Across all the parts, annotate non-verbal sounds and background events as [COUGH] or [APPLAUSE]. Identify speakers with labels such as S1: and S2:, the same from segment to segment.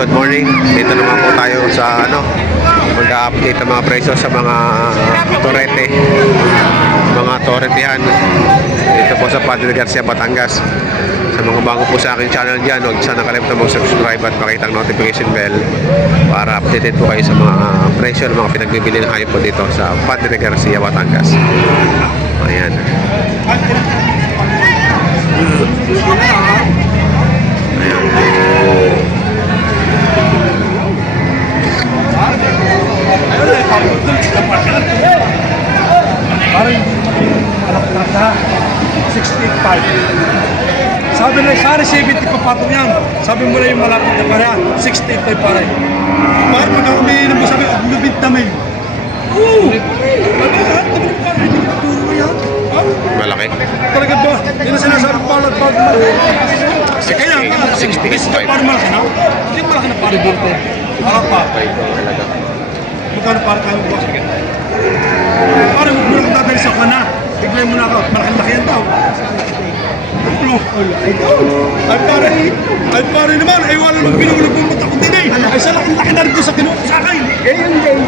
S1: good morning. Dito naman po tayo sa ano, mag-update ng mga presyo sa mga torete, mga toretehan. Dito po sa Padre Garcia, Batangas. Sa mga bago po sa aking channel dyan, huwag sana kalimutan mag-subscribe at pakita ang notification bell para updated po kayo sa mga presyo ng mga pinagbibili ng hayop po dito sa Padre Garcia, Batangas. Ayan. Ayan.
S2: Parang anak na sa 68.5. Sabi na, sana 70 pa patong yan. Sabi mo na yung malapit na para, 68.5 pare. Bakit pagka umiinom mo sabi, lubit na may. Oo! Ano? Hindi ko yan. Ha?
S1: Malaki.
S2: Talaga ba? Yan ang sinasabi palat pag Kaya nga,
S1: 68.5.
S2: Parang malaki na? Hindi malaki na pare. Ah, pa.
S1: Talaga.
S2: Magkano para tayo ba? Parang huwag mo lang dadali sa kana. Tignan mo na ako. Malaki-laki yan tao. Ano? Ay pare, ay pare naman, ay wala nang pinulog mo ako din eh. Ay sa laki-laki na rin ko sa kinuha sa akin. Ganyan din.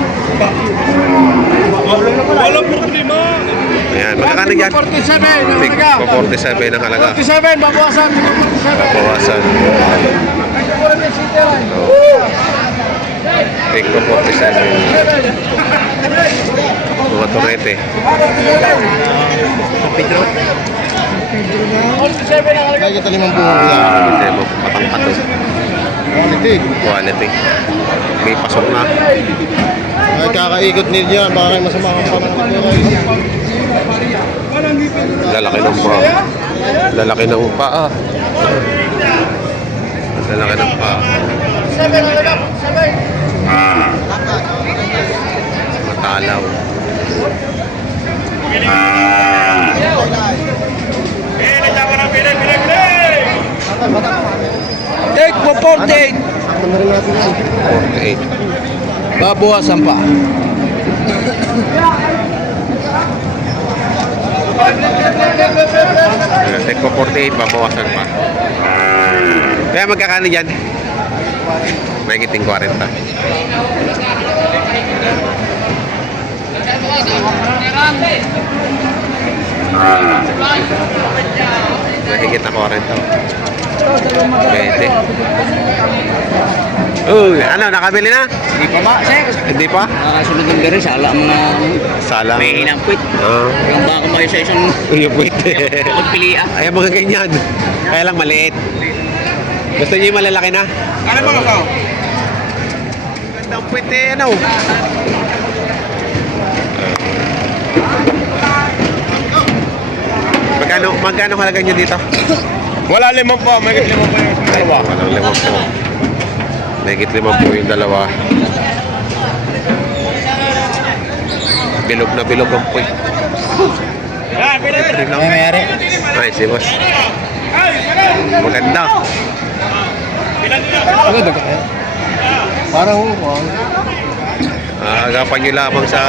S2: Wala problema.
S1: Ayan. Magkakano yan?
S2: 47
S1: Tig po 47 ang halaga.
S2: 47, babawasan. 47.
S1: Bawasan. Tig po 47. Mga torete.
S2: 47 ang
S3: Kaya kita limang buho kuya.
S1: Hindi mo patang-pato.
S3: Quality.
S1: Quality. May pasok na.
S3: Ay kakaikot nila yan. Baka kayo masama kang parang kuya guys.
S1: Lalaki ng paa. Lalaki ng paa. Lalaki ng paa. Matalaw.
S4: Take mo 48.
S3: Sakto na rin natin yan.
S1: 48.
S4: Babawasan pa.
S1: Take po 48, babawasan pa. Kaya magkakano dyan? May kiting 40. Mahigit na 40. Pwede. Uy, ano, nakabili na?
S4: Hindi pa ba, sir?
S1: Hindi pa?
S4: Nakasunod ng gari sa alam mga
S1: Sala.
S4: may inampit.
S1: Oo.
S4: Yung baka kayo sa isang
S1: Uy, pwede.
S4: pagpilian.
S1: Ay, mga ganyan. Kaya lang maliit. Gusto niyo yung malalaki na?
S2: Ano ba ikaw?
S1: Gandang pwede, ano? Magkano, magkano halaga niyo dito?
S2: Wala limang po, may limang po yung dalawa.
S1: Walang limang po. Megit limang po yung dalawa. Bilog na bilog ang. Rin lang.
S4: mayari.
S1: Ay, si boss. Maganda.
S3: Maganda ka kaya? Parang oh,
S1: Ah, agapan nyo lamang sa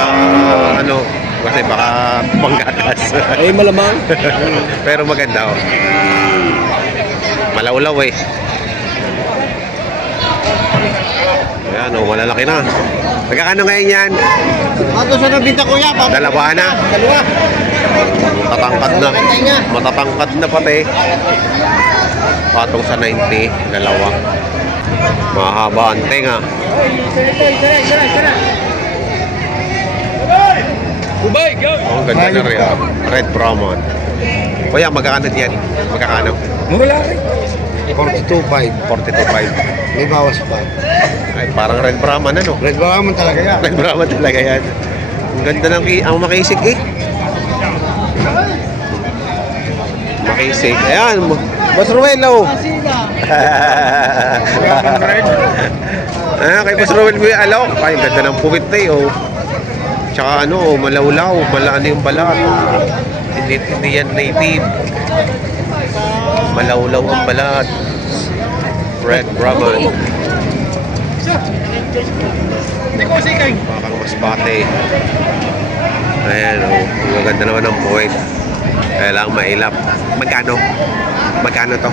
S1: ano, kasi baka [LAUGHS] panggatas.
S4: Ay, malamang. [LAUGHS]
S1: Pero maganda oh. Malawlaw eh. Ayan oh, malalaki na. Nagkakano ngayon yan?
S3: Ato sa nabita kuya.
S1: Dalawa na.
S3: Dalawa.
S1: Matatangkad na. Matatangkad na pati. Patong sa 90, dalawa. Mahaba ang tenga.
S2: Ubay, go!
S1: Oh, ang ganda na rin. ah. Red Brahman. Kuya, magkakano yan? Magkakano?
S2: Rin.
S3: 42.5.
S1: 42.5.
S3: May bawas pa.
S1: Ay, parang Red Brahman ano?
S3: Red Brahman talaga yan.
S1: Red Brahman talaga yan. Ang ganda ng ang makisig eh. Makisig. Ayan. Boss Ruelo. [LAUGHS] ah, kay Boss Ruel yung alok. Ay, ganda ng puwit na eh, oh. Tsaka ano, oh, malawlaw. Malaan yung balat. Hindi, hindi yan native. Malawlaw ang balat. Red Brahman.
S2: Hindi ko sikay.
S1: Parang mas bate. Ayan, oh. Ang ganda naman ng puwit. Kailangan mailap. Magkano? Magkano to?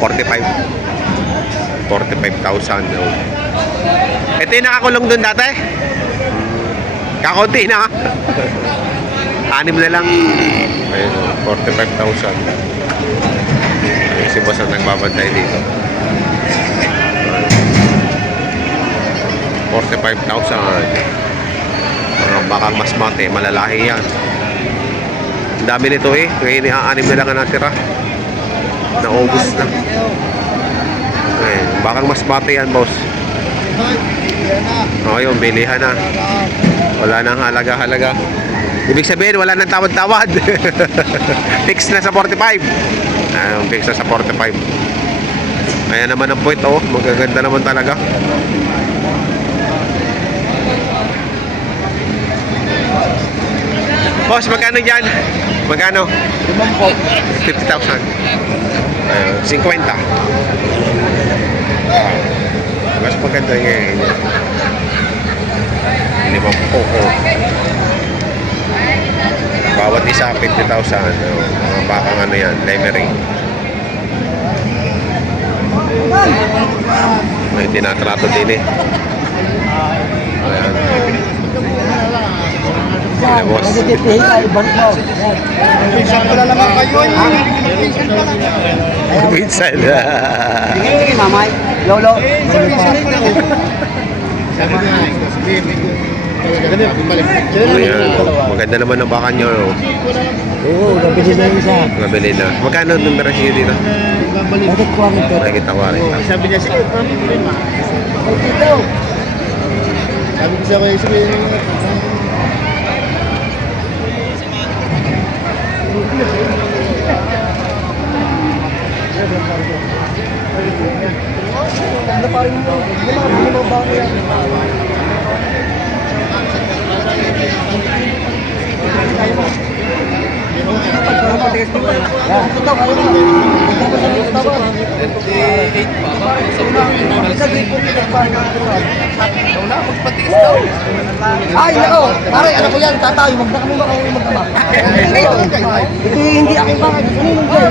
S1: 45. 45,000. Oh. Ito yung nakakulong doon dati. Kakunti na. [LAUGHS] Anim na lang. Ayun, oh, 45,000. Ayun, si boss ang nagbabantay dito. 45,000. Bakang mas mate, malalaki yan. Ang dami nito eh. Ngayon, anim na lang ang natira. Naubos na. Ayun, bakang mas mate yan, boss. O, yun, bilihan na. Wala nang halaga-halaga. Ibig sabihin, wala nang tawad-tawad. [LAUGHS] fix na sa 45. Ayun, fix na sa 45. Ayan naman ang point, oh. Magaganda naman talaga. Boss, magkano dyan? Magkano? 50,000. Ayun, 50. Ah, mas maganda ngayon. Limang poko. Bawat isa, 50,000. Ayun, Mga bakang ano yan, lemery. May tinatrato din eh. Ayan. Sila boss.
S3: Pinsan ko na naman kayo eh.
S1: Minsan.
S5: Mamay, lolo.
S3: Sabi niya, sabihin mo Ganun, bumalik.
S1: Ayan. Maganda naman ang baka nyo.
S5: Oo, nabili na yung isa.
S1: Mabili na. Magkano ang numero siya dito?
S5: Bakit ko ang ito?
S1: Ko rin.
S3: Sabi niya, sige, mami mo rin ma. Sabi ko siya kayo, sabihin mo.
S5: Ano pa rin mo? Hindi mga bili mo ba yan? Yan. Ito daw, kaya mo. Ito daw. Ay, nako. Pare, ano ko yan? Tatayo, wag na kami makauwi magkama. Ito hindi aking bakit. Ano yung yan?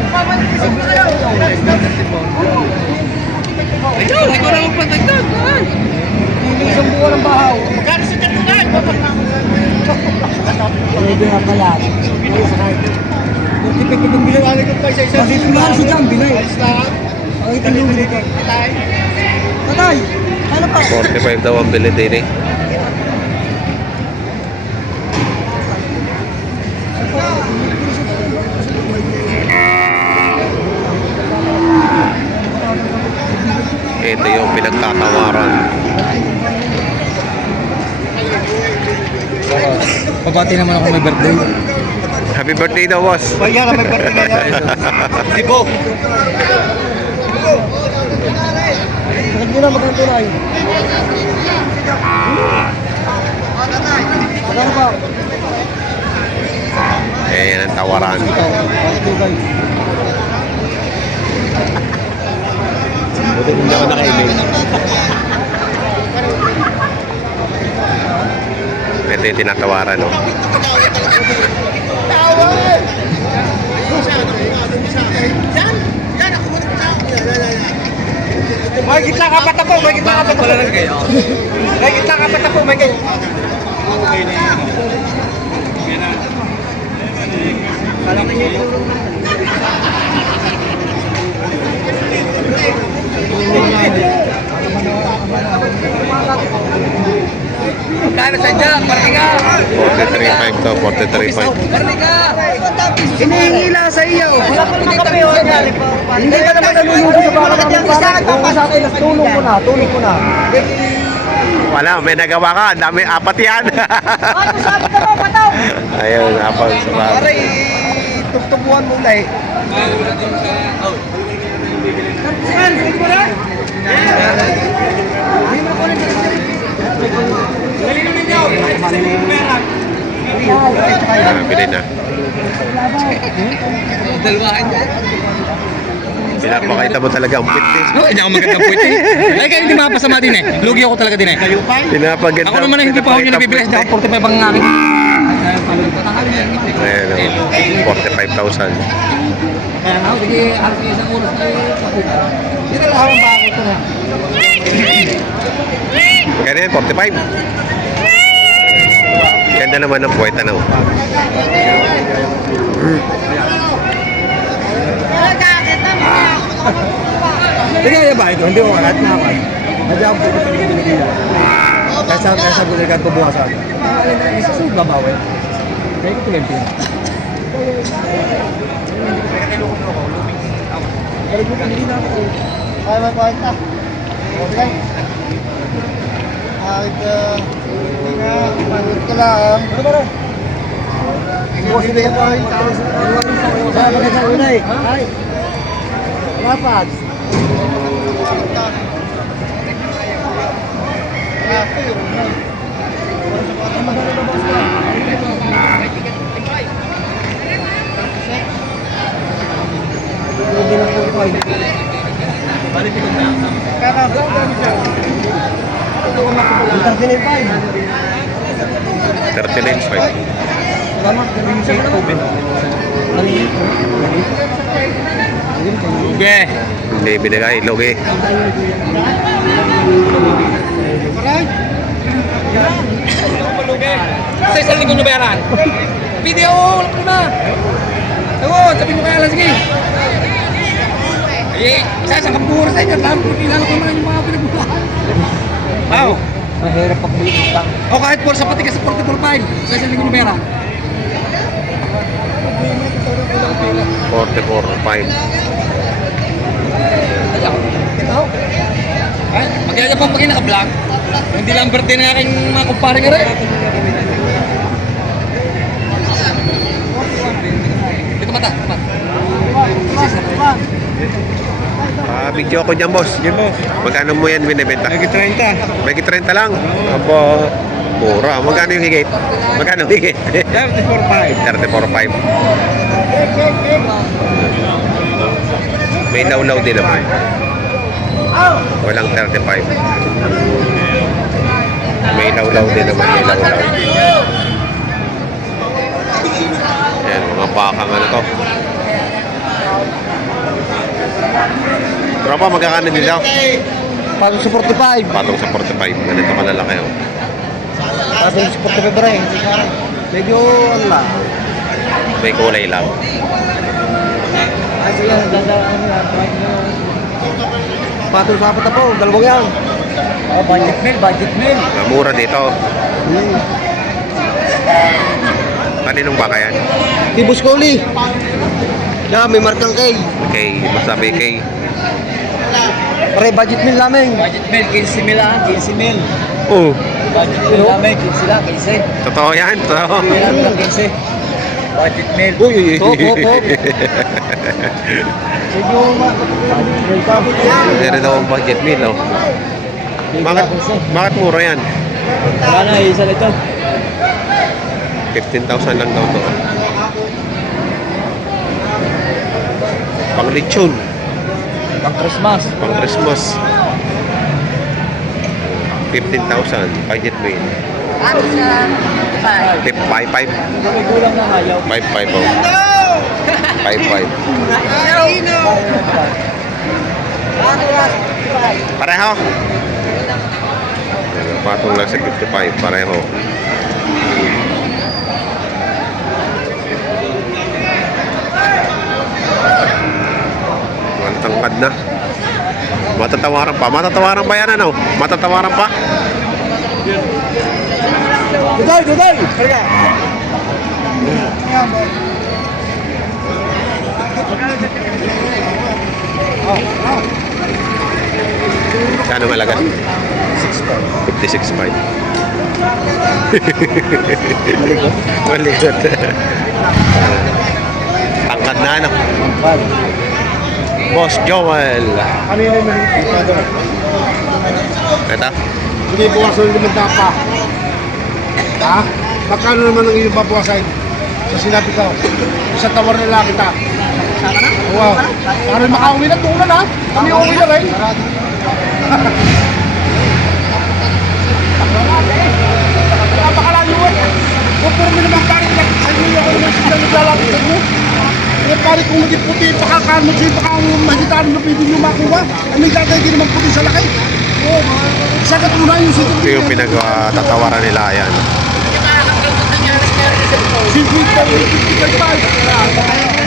S4: Ayun, hindi ko na magpatagdag.
S5: Isang buwan ng bahaw. Magkano sa tatugan? Pwede nga pala.
S3: Tipid-tipid binawali ko pa isa-isa.
S5: Kasi tumahal si Jam, binay. Ang itin yung binay. Tatay, ano pa?
S1: 45 daw ang bili din eh. Ito yung pinagtatawaran.
S5: Pabati naman ako may birthday.
S1: Happy birthday daw, boss.
S3: Kaya na may party na yan. Tipo.
S5: Bakit nyo na magkano tunay? Magkano pa?
S1: Eh, yan ang tawaran.
S5: Bakit?
S1: Buti hindi ako naka-email. Ito yung tinatawaran, no?
S5: May gitla ka pa tapo, may gitla ka pa tapo. May gitla ka pa tapo, may gitla. Kaya sa dyan, party ka!
S1: 43.5 to, 43.5.
S5: Party ka! Hinihingi lang sa iyo. Wala pa naman kami o Hindi ka naman nalulugo sa baka akin, tulong ko na, tulong ko na.
S1: Wala, may nagawa ka. Ang dami, apat yan. Ayun, apat sa baka.
S5: Pare, tugtubuhan mo na eh. Saan? Sige mo na?
S1: Ah, Bili na.
S4: Dalawahan niya.
S1: Pinapakita mo talaga ang fitness.
S4: No, hindi ako magandang puwete. Ay, kaya hindi makapasama din eh. Lugi ako talaga din eh. Kayo pa?
S1: Pinapaganda.
S4: Ako naman hindi pa ako yung nabibilis. Ako 45 ang akin.
S1: Ayan, oh. 45,000.
S4: Kaya nga, sige, harap isang oras na. Hindi na lang ba ako ito na.
S1: Kaya yan, 45. Ganda naman ng puweta na.
S5: Hindi kaya ba ito? Hindi ko kalat na ako. Nadya ako dito pinigil-pinigil. Kaysa, kaysa gulo ka bubuhasan. Isa sa babawin. Kaya ko tuloy pin.
S3: Kaya may kwenta. Okay. Kahit, ah, hindi nga, manood ka lang. Ano ba rin? Bukas hindi ka pa rin.
S5: Sa mga sa unay. Ay. Lapat.
S1: Thirty-nine five.
S4: Okay.
S1: Hindi binigay, logi.
S4: Sa isang linggo nyo bayaran. Video, wala ko na. Ewan, sabi mo kaya lang, sige. Eh, isa isang kapura sa inyo. Pinagbuka. Wow.
S5: Mahirap pag lang.
S4: O kahit por sa pati ka sa 44.5. Sa isang linggo nyo bayaran.
S1: 44, 5.
S4: Ay, magkaya pa pag naka-vlog. Hindi lang birthday na aking mga kumpare nga rin. Dito mata, mata.
S1: Ah, video ko dyan, boss. Magkano mo yan binibenta?
S2: Naging 30.
S1: May 30 lang. Abo, mura. Magkano yung higit? Magkano yung higit?
S2: 34.5.
S1: 34.5. May lawlaw din naman. Walang 35. May lawlaw din naman. May lawlaw. Ayan, mga bakang ano to. Tropa, magkakano din daw?
S5: Patong sa 45.
S1: Patong sa 45. Ganito kalalaki oh.
S5: Patong sa 45 pa rin. Medyo ano lang.
S1: May kulay lang.
S5: Ay, sige, dadaan ano. Patong sa apat na po, dalawang yan. Oh, budget meal, budget meal.
S1: Ah, Mura dito.
S5: Hmm.
S1: Kaninong baka yan?
S5: Tibus Coli. Yeah, may markang K.
S1: Okay, masabi kay
S5: Pare, budget meal namin.
S4: Budget meal, 15 mil ah, 15 mil.
S1: Oh,
S4: Budget meal namin, 15 lang, 15.
S1: totoo yan. Totoo.
S4: Kailan lang 15. [LAUGHS] Budget meal.
S1: Uy, uy, uy.
S5: Hop, hop, hop. Medyo. Budget meal.
S1: Meron daw ang budget meal, oh. Bakit, bakit mura yan?
S4: Wala na, isa nito.
S1: 15,000 lang daw to. Pang lechon,
S4: Pang Christmas.
S1: pang Christmas. 15,000 budget meal.
S5: Ano siya?
S1: 5 5 5
S4: May kulang na ayaw.
S1: 5 5 oh. 5 5. Pareho. Patong lang sa 55, pareho. Tangkad na. Matatawaran pa. Matatawaran pa yan ano? Matatawaran pa?
S5: Duday, duday! Kaya.
S1: Kano malaga? 56.5. Malikot. Tangkad na ano? Boss Joel.
S3: Ano yung maliit?
S1: Ito.
S3: Hindi buwasan ng limang pa. Ha? Magkano naman ang iyong babawasan? Sa sinabi ko, sa tawar na lang kita. Wow. Para makauwi na tulan ha? Kami uwi na rin. Napakalayo eh. Kung puro mo naman parang sa inyo ako naman sila naglalapit sa inyo. Eh, pare kung naging puti, baka kano siya, baka ang magitan na pwede nyo makuha. Ang may tatay, di naman puti sa laki. Oo, sa katunayan yung sito.
S1: Ito yung pinagtatawaran nila yan.
S3: Sito,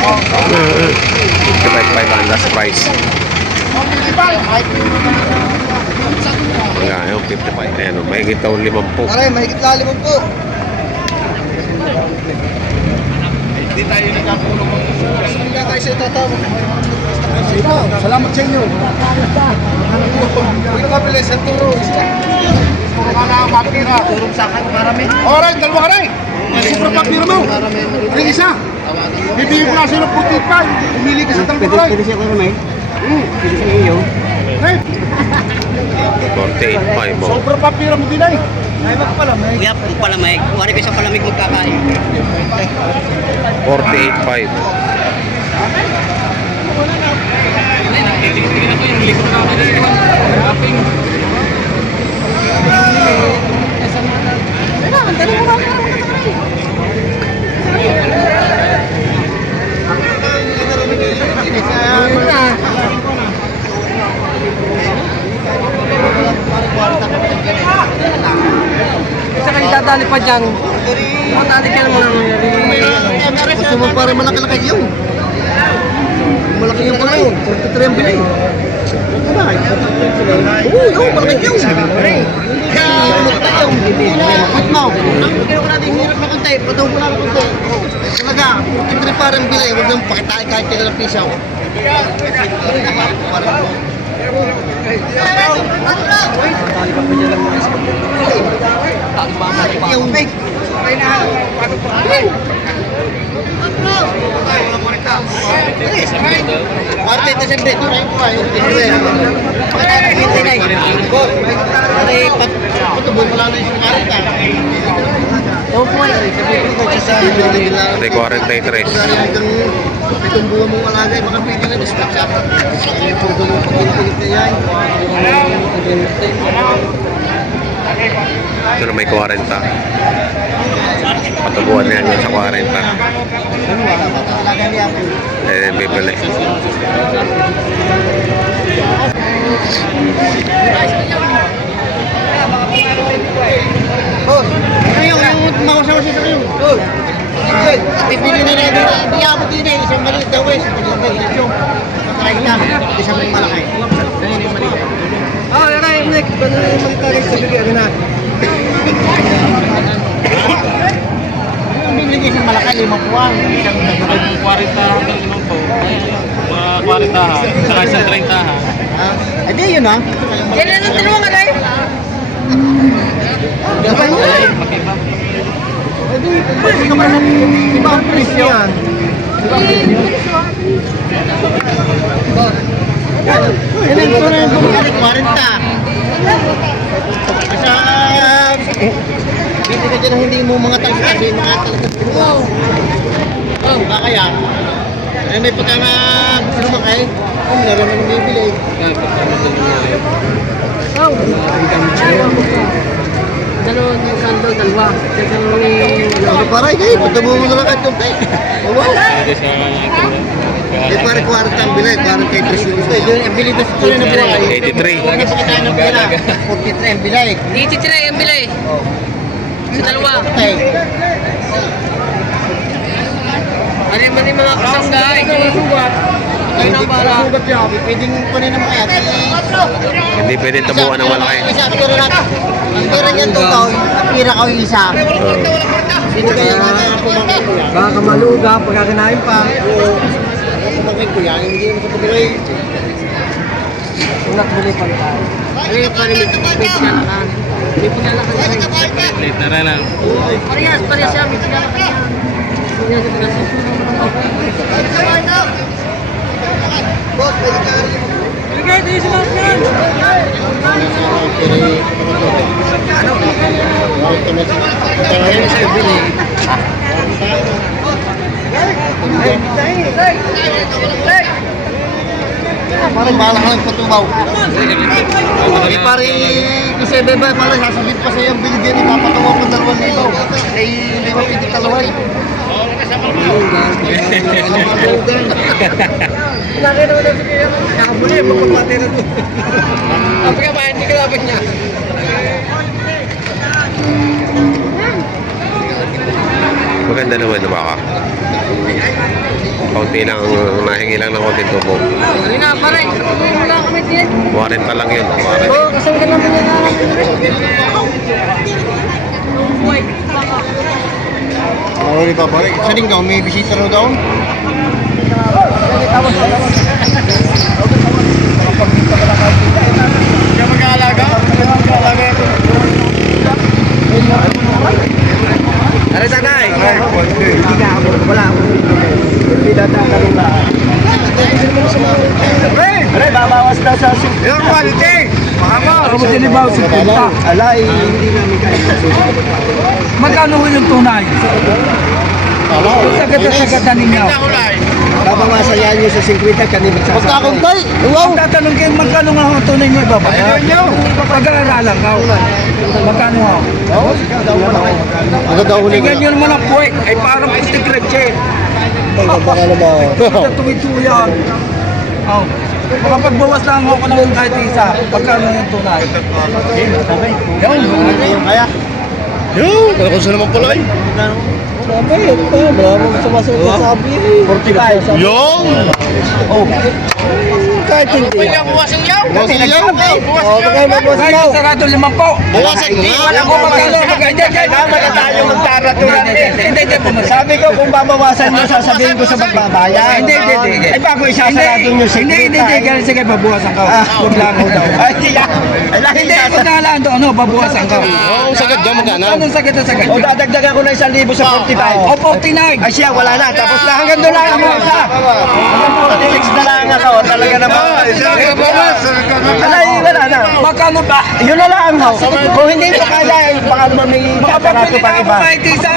S3: Oh,
S1: 55 last price. Ayan, yung 55. Ayan, oh, may daw 50.
S5: Aray, mahigit lalim mo po.
S3: Sito, salamat sa inyo.
S5: Ito ka pala, sa turo.
S3: Puro ka na mapira.
S5: Tulong sa akin, marami.
S3: Alright, dalawa ka rin. Super papira mo. Yung isa. Bibigyan ko na sa'yo ng 45. Umili ka sa dalawa ka rin.
S5: siya ko may. Pwede sa iyo.
S3: Right.
S1: 48.5 mo.
S3: Sobra papira mo din ay.
S5: Ay, magpalamay.
S6: Kuya, kung palamig, kuwari ko sa palamig magkakain.
S1: 48.5.
S5: Isa kayo dadali pa dyan. Matali ka naman ang
S3: Gusto mo parang malaki-laki yung. Malaki yung pala yun. 43 ang bilay. Oo, yung malaki yung. Kaya yung. At mo, ang kaya natin hirap na konti. Patawag ko lang konti. Talaga, 43 parang bilay. Huwag nang pakitain kahit kaya ng pisaw. Yung Arte ito siyempre, ito rin ko ay Pakita na hindi na Pare, patubol mo lang na yung karita.
S1: 43.
S3: Itong buwan mong alagay, baka pwede na dispatch up. Ang purdo mo pag-ilit na yan.
S1: Ito na may 40. Patubuan na yan sa 40.
S3: Alagay niya ako.
S1: Eh,
S3: Oh, kayo, yung makusawa siya sa kayo. Oh. Bibili na na dito. Hindi ako din eh. Isang maliit daw eh. Sa pagkakang diretsyon. Matry na. Isang malaki. Ganyan yung maliit.
S5: Ah, yan ay, Nick. Ano yung magtali sa bigyan na?
S3: Bibili isang malaki, limang buwan. Isang
S7: 40 hanggang 5 po. Mga 40 ha. Saka isang 30 ha.
S3: Ah, ay di yun ah.
S5: Yan na ng dalawang alay.
S3: Pwede ka man ng ibang presyo yan. Yan ang ito na yung bumili, 40. Sa... Hindi ka dyan hindi mo mga tangsi kasi mga talagang wow. Oh, baka yan. Eh, may pagka na gusto naman kayo, kung meron naman bibili.
S5: Dalawang yung kando, dalawa. Dalawang yung...
S3: Ano paray kayo, pagka mo na lang kahit yung
S7: sa ito.
S3: Eh, pare 40 ang bilay, 43 yung gusto. Yun, ang bilay gusto na buhay.
S1: 83.
S3: Huwag na pakita ng pera. 43 ang bilay.
S5: Ititira yung bilay. Sa dalawa. Ano yung mga mga kasangga? Ang sugat. Kayo na para.
S3: Sugat yan. Pwedeng kunin ng kaya.
S1: Hindi pwede tabuan ng malaki.
S3: Isa. Ang pera niyan to daw, ang pera ko yung isa.
S1: Oh.
S3: Sino kaya nga pumangkin ko yan?
S5: Baka maluga, pagkakinain pa.
S3: Oo. Ang pumangkin ko yan, hindi mo kapagilay.
S5: Unak bili pa tayo. Eh, pare, may pinalakan. May pinalakan na rin.
S7: Late na rin lang.
S5: Parehas, parehas siya. May pinalakan.
S3: Boss, pwede ka rin.
S5: Sige, di sila yan.
S3: Parang bahala ka lang patubaw. Eh, pare, kasi beba, pare, sasabihin pa sa'yo [LAUGHS] ang binigyan, ipapatawa ko dalawang libo. Eh, hindi mo pwede kalaway.
S7: Nakabuli, magpapati na doon. Ang kaya ba, hindi kalaban niya.
S1: Maganda naman na baka. Kaunti lang, nahingi lang ng konting tubo.
S3: Hindi na, pare. Wala kami din.
S1: 40 lang yun. 40.
S3: Oo, kasama ka naman yan.
S5: Ano rin ba pare? Sa linggaw, may bisita raw daw? Kaya.
S7: Ano
S5: nga ako. Wala ako. Hindi tatatanong na. Pre, babawas daw sa sim. Yung quality!
S4: Ako mo sinibaw si Punta.
S5: Ala, eh, hindi namin kahit sa susunod.
S4: Magkano yung tunay?
S5: Ala,
S4: Sagad-sagad ninyo.
S5: Babawasan yan yung sa 50 kanina sa Magkakuntay!
S4: Wow! Tatanong kayo, magkano nga ang tunay nyo ibabayan? Pag-aaralan ka. Magkano ho?
S5: Agad daw huli
S4: Tingnan nyo naman ang puwek. Ay parang pusti gretchen.
S5: Baka na ba?
S4: Ito tumituyan. Oh. Makapagbawas lang ako ng kahit isa. Pagkano yung tunay? Yun.
S5: Kaya? Yung, kung saan naman pala eh. Sabi, ito, wala mong sumasunod na sabi. 45. Yung! Oh.
S8: Yaw!
S5: Oh, magkaya magbawas
S4: Kahit
S5: daw.
S4: sarado limang po.
S5: Bawasan nga.
S4: Wala ko magkano.
S5: Kailangan na tayo magtarato
S4: Hindi, hindi, hindi.
S5: Sabi ko kung babawasan nyo, sasabihin ko sa magbabayan.
S4: Hindi, hindi, hindi.
S5: Ay, bago isasarado nyo sa
S4: Hindi, hindi, hindi. Ganun sige, babuwasan ka. Huwag lang ako daw.
S5: Ay, hindi lang
S4: Hindi, huwag na lang doon. Ano, babuwasan ka.
S5: Oo, sagad daw magkano?
S4: Ano sagad na sagad?
S5: O, dadagdagan ko na isang libo sa 45.
S4: O, 49.
S5: Ay siya, wala na. Tapos na hanggang doon lang. Hanggang 46 na lang ako. Talaga naman. Alay, wala na.
S4: Magkano ba?
S5: Yun na lang. ho. Kung hindi mo kaya, eh, baka may
S4: Makapapili
S5: tatarato
S4: na
S5: pang
S4: ako
S5: iba.
S4: kahit isa.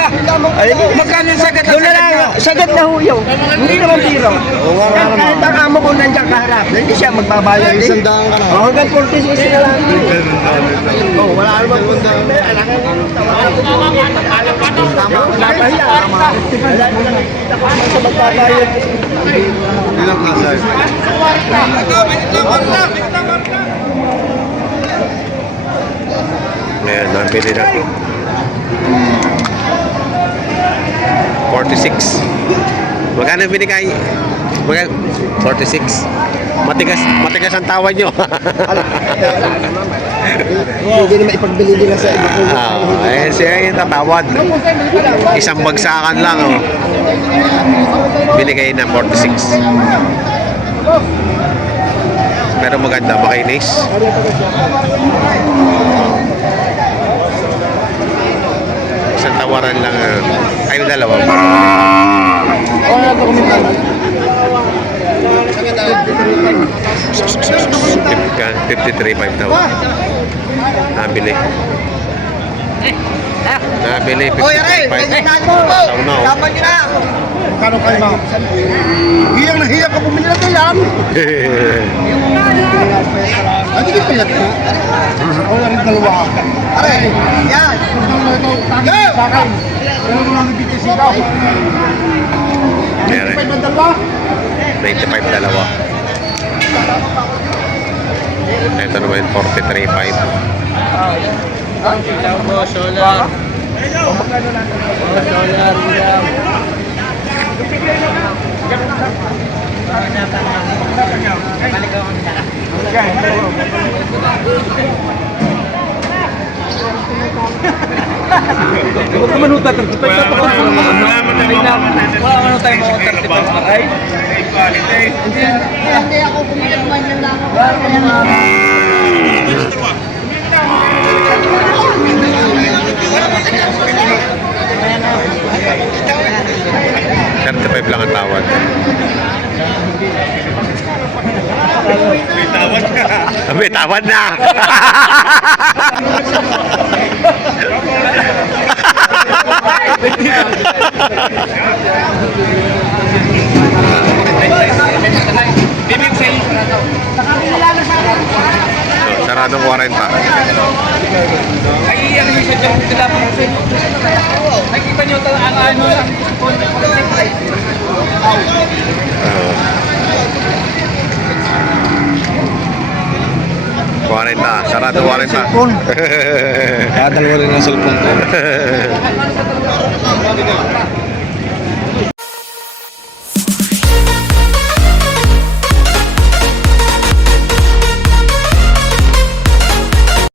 S5: Ay,
S4: Magkano yung sagad na
S5: doon na
S4: ka?
S5: Sagad na ho yun. Hindi naman biro. Kahit kahit ang amo ko nandiyan kaharap, hindi siya magbabayad. Isang daan ka na. Oh, hanggang 46 na lang. Oh, wala naman punta. Pa nakikita ko naman sa magbabayad.
S1: Ayan, nabili na. 46. Magkano binigay? Magkano? 46. Matigas, matigas ang tawa nyo.
S5: Hindi naman ipagbili nila sa iba ko.
S1: Ah, eh, siya yung tatawad. Isang bagsakan lang, oh. Binigay na 46. Pero maganda, makinis. Isang tawaran lang. ah. Ay, dalawa. Fifty- 53.5 daw. Nabili. Nabili 53.5. Daw na, oh.
S5: Kano kayo ba? Hiyang na hiyang ka bumili na yan. Ano yung pinat ko? Rin dalawa. Aray, yan. Go! Sakay. Ano mo lang nabigay sigaw?
S1: Meron.
S5: May mandalwa?
S1: 95 dalawa. Ito naman 43.5.
S4: Huwag naman ho tatanggap. Wala naman tayo mga 35 maray.
S3: Hindi ako kumakaman yan lang.
S1: Thirty-five lang ang tawad. May tawad na! [LAUGHS] Saradong 40.
S4: Ay, ano yung sa dyan? Ay, iba nyo talaga ang ano lang.
S1: 40, sarado 40.
S5: Kaya dalawa rin ang cellphone ko. [LAUGHS]